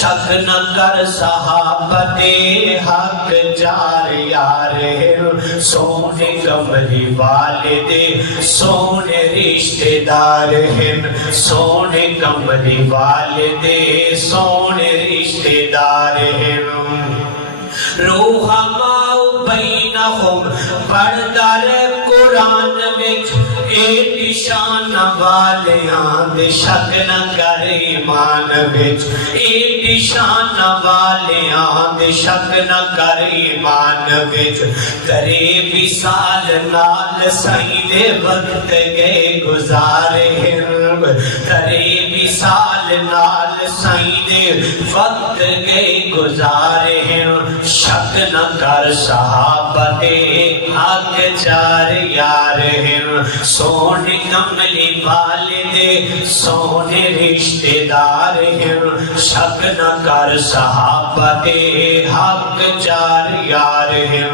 شک نہ کر صحابت حق جار یار ہیں، سونے کملی والدے سونے رشتہ دار ہیں، سونے کملی والدے سونے رشتہ دار ہیں۔ روحماء بینہم پڑھدار قرآن وچ اے نشان والیاں دے شک نہ کر ایمان وچ، اے نشان والیاں دے شک نہ کر ایمان وچ، کرے وصال نال سائیں دے وقت گئے گزارے ہیں، کرے وصال نال سائیں دے وقت گئے گزارے ہیں، شک نہ کر صحابت حق جار یار ہیں، سونے کملی والدے سونے رشتہ دار ہیں، شک نہ کر صحابت حق جار یار ہیں۔